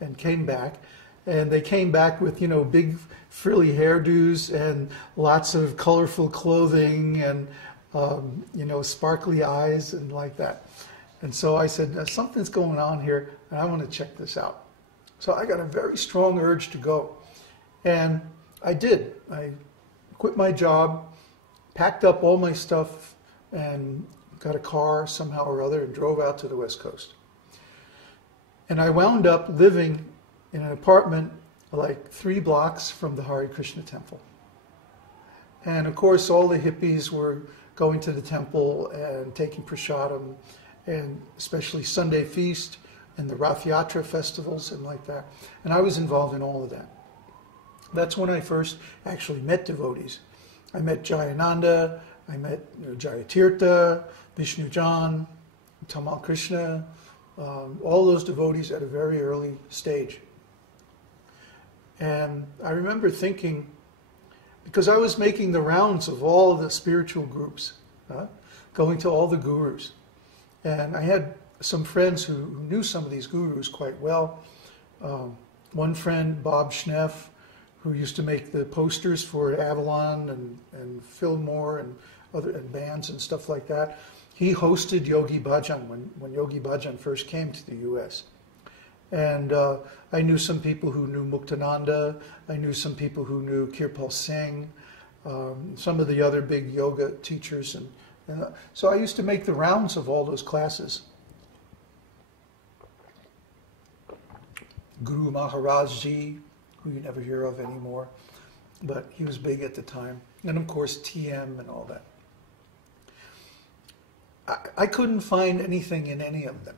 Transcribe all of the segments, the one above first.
and came back. And they came back with, you know, big frilly hairdos and lots of colorful clothing and, you know, sparkly eyes and like that. And so I said, something's going on here, and I want to check this out. So I got a very strong urge to go. And I did. I quit my job, packed up all my stuff, and got a car somehow or other and drove out to the West Coast. And I wound up living in an apartment like 3 blocks from the Hare Krishna temple. And of course, all the hippies were going to the temple and taking prasadam, and especially Sunday feast and the Rath Yatra festivals and like that. And I was involved in all of that. That's when I first actually met devotees. I met Jayananda, I met Jayatirtha, Vishnu Jan, Tamal Krishna, all those devotees at a very early stage. And I remember thinking, because I was making the rounds of all the spiritual groups, going to all the gurus. And I had some friends who knew some of these gurus quite well. One friend, Bob Schneff, who used to make the posters for Avalon and Fillmore and other bands and stuff like that. He hosted Yogi Bhajan when Yogi Bhajan first came to the U.S. And I knew some people who knew Muktananda. I knew some people who knew Kirpal Singh, some of the other big yoga teachers. And so I used to make the rounds of all those classes. Guru Maharaj Ji, who you never hear of anymore, but he was big at the time. And of course, TM and all that. I couldn't find anything in any of them.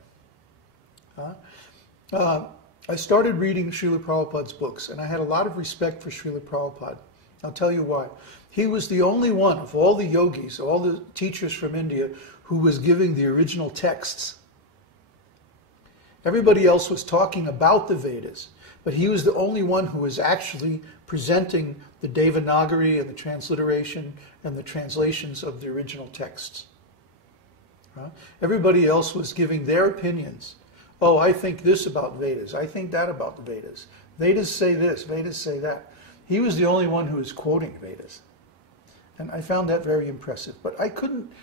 I started reading Srila Prabhupada's books, and I had a lot of respect for Srila Prabhupada. I'll tell you why. He was the only one of all the yogis, all the teachers from India, who was giving the original texts. Everybody else was talking about the Vedas, but he was the only one who was actually presenting the Devanagari and the transliteration and the translations of the original texts. Everybody else was giving their opinions. Oh, I think this about Vedas. I think that about the Vedas. Vedas say this, Vedas say that. He was the only one who was quoting Vedas. And I found that very impressive. But I couldn't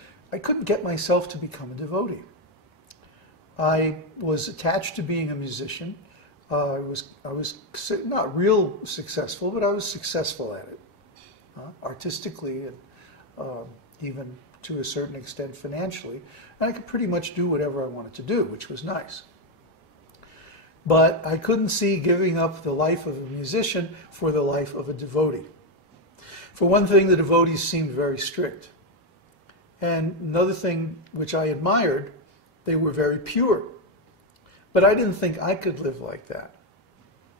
get myself to become a devotee. I was attached to being a musician. I was not real successful, but I was successful at it, artistically and even to a certain extent financially. And I could pretty much do whatever I wanted to do, which was nice. But I couldn't see giving up the life of a musician for the life of a devotee. For one thing, the devotees seemed very strict. And another thing which I admired, they were very pure. But I didn't think I could live like that.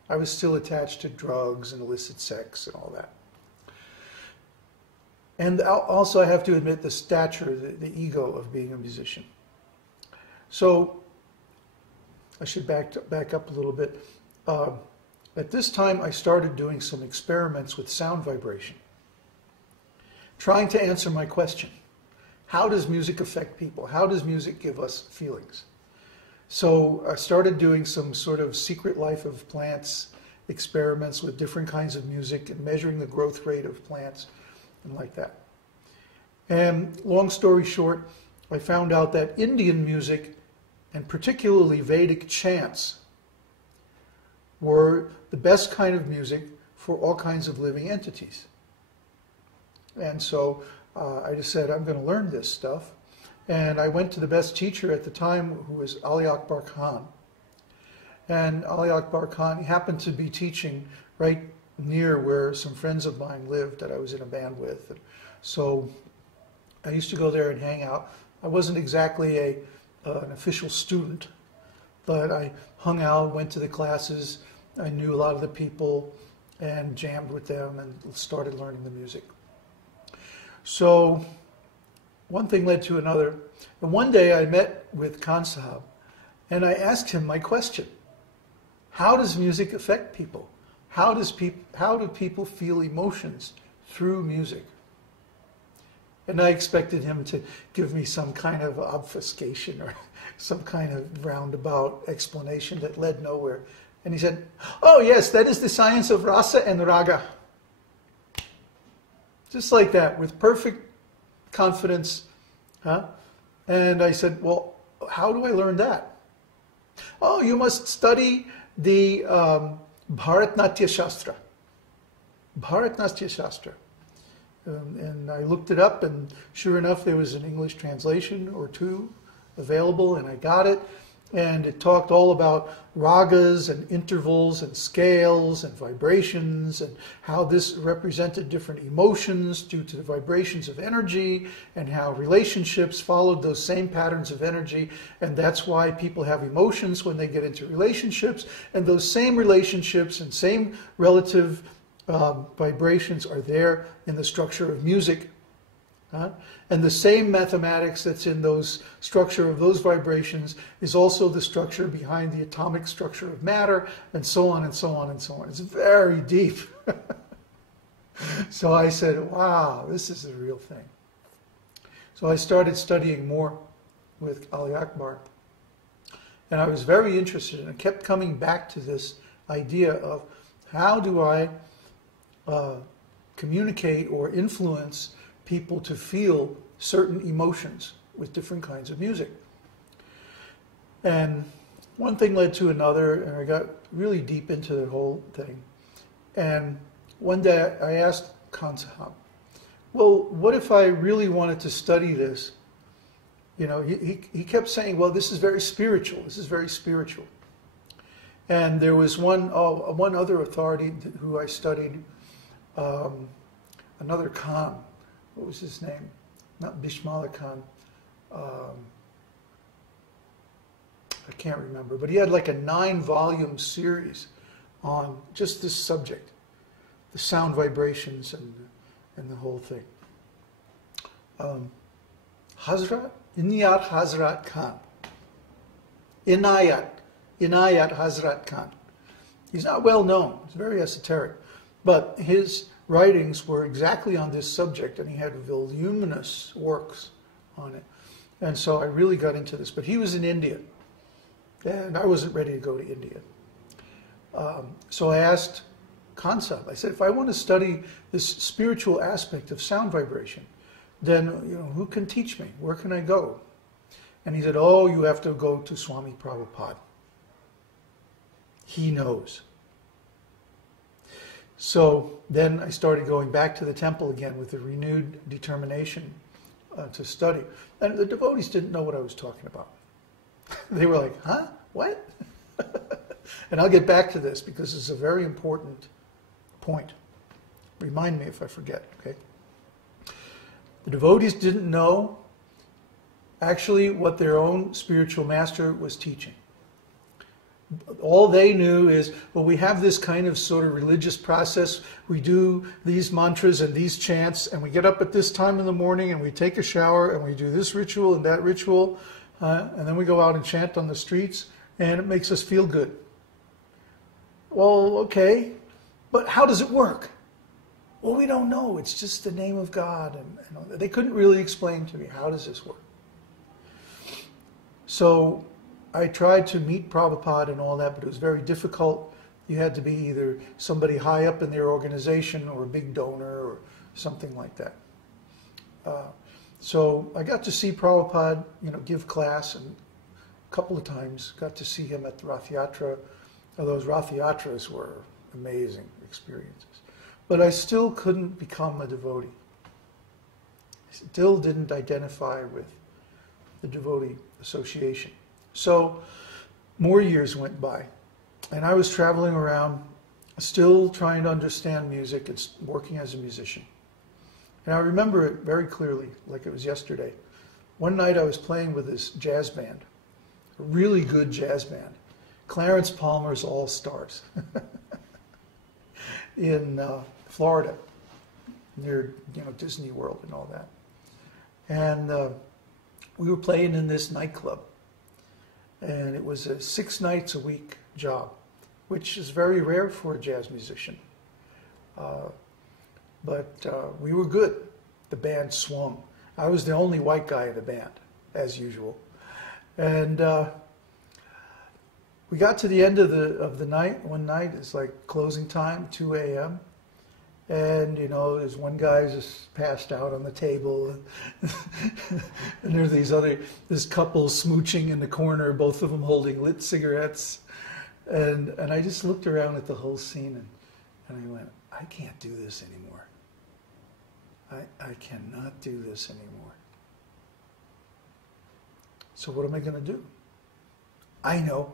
I was still attached to drugs and illicit sex and all that. And also I have to admit the stature, the ego of being a musician. So I should back up a little bit. At this time I started doing some experiments with sound vibration, trying to answer my question. How does music affect people? How does music give us feelings? So I started doing some sort of secret life of plants experiments with different kinds of music and measuring the growth rate of plants and like that. And long story short, I found out that Indian music, and particularly Vedic chants, were the best kind of music for all kinds of living entities. And so I just said, I'm going to learn this stuff. And I went to the best teacher at the time, who was Ali Akbar Khan. And Ali Akbar Khan happened to be teaching right near where some friends of mine lived that I was in a band with. And so I used to go there and hang out. I wasn't exactly an official student, but I hung out, went to the classes. I knew a lot of the people and jammed with them and started learning the music. So one thing led to another. And one day I met with Khan Sahab and I asked him my question. How does music affect people? How do people feel emotions through music? And I expected him to give me some kind of obfuscation or some kind of roundabout explanation that led nowhere. And he said, oh yes, that is the science of rasa and raga. Just like that, with perfect confidence. Huh? And I said, well, how do I learn that? Oh, you must study the Bharatnatya Shastra. Bharatnatya Shastra. And I looked it up, and sure enough, there was an English translation or two available, and I got it. And it talked all about ragas and intervals and scales and vibrations and how this represented different emotions due to the vibrations of energy, and how relationships followed those same patterns of energy. And that's why people have emotions when they get into relationships. And those same relationships and same relative vibrations are there in the structure of music. And the same mathematics that's in those structure of those vibrations is also the structure behind the atomic structure of matter, and so on and so on and so on. It's very deep. So I said, wow, this is the real thing. So I started studying more with Ali Akbar. And I was very interested, and I kept coming back to this idea of how do I communicate or influence people to feel certain emotions with different kinds of music. And one thing led to another, and I got really deep into the whole thing. And one day I asked Khan Sahab, well, what if I really wanted to study this? You know, he kept saying, well, this is very spiritual. This is very spiritual. And there was one other authority who I studied, another Khan. What was his name? Not Bishmala Khan. I can't remember. But he had like a 9-volume series on just this subject, the sound vibrations and the whole thing. Inayat Hazrat Khan. Inayat Hazrat Khan. He's not well known. He's very esoteric. But his writings were exactly on this subject, and he had voluminous works on it. And so I really got into this. But he was in India, and I wasn't ready to go to India. So I asked Khan Sahab, I said, if I want to study this spiritual aspect of sound vibration, then who can teach me? Where can I go? And he said, oh, you have to go to Swami Prabhupada. He knows. So then I started going back to the temple again with a renewed determination to study. And the devotees didn't know what I was talking about. They were like, huh? What? And I'll get back to this because it's a very important point. Remind me if I forget, okay? The devotees didn't know actually what their own spiritual master was teaching. All they knew is, well, we have this kind of sort of religious process. We do these mantras and these chants, and we get up at this time in the morning, and we take a shower, and we do this ritual and that ritual, and then we go out and chant on the streets, and it makes us feel good. Well, okay, but how does it work? Well, we don't know. It's just the name of God. And they couldn't really explain to me, how does this work? So I tried to meet Prabhupada and all that, but it was very difficult. You had to be either somebody high up in their organization or a big donor or something like that. So I got to see Prabhupada, give class, and a couple of times got to see him at the Rath Yatra. Those Rath Yatras were amazing experiences. But I still couldn't become a devotee. I still didn't identify with the devotee association. So more years went by, and I was traveling around, still trying to understand music and working as a musician. And I remember it very clearly, like it was yesterday. One night I was playing with this jazz band, a really good jazz band, Clarence Palmer's All Stars, in Florida, near Disney World and all that. And we were playing in this nightclub. And it was a 6 nights a week job, which is very rare for a jazz musician. But we were good. The band swung. I was the only white guy in the band, as usual. And we got to the end of the night. One night, it's like closing time, 2 a.m. And, you know, there's one guy just passed out on the table. And there's this couple smooching in the corner, both of them holding lit cigarettes. And I just looked around at the whole scene and I went, I can't do this anymore. I cannot do this anymore. So what am I going to do? I know.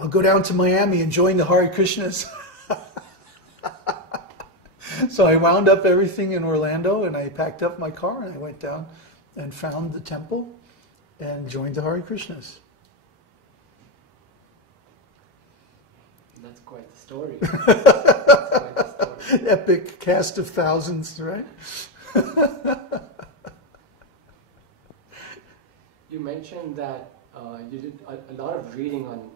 I'll go down to Miami and join the Hare Krishnas. So I wound up everything in Orlando and I packed up my car and I went down and found the temple and joined the Hare Krishnas. That's quite the story. That's quite the story. Epic cast of thousands, right? You mentioned that you did a lot of reading on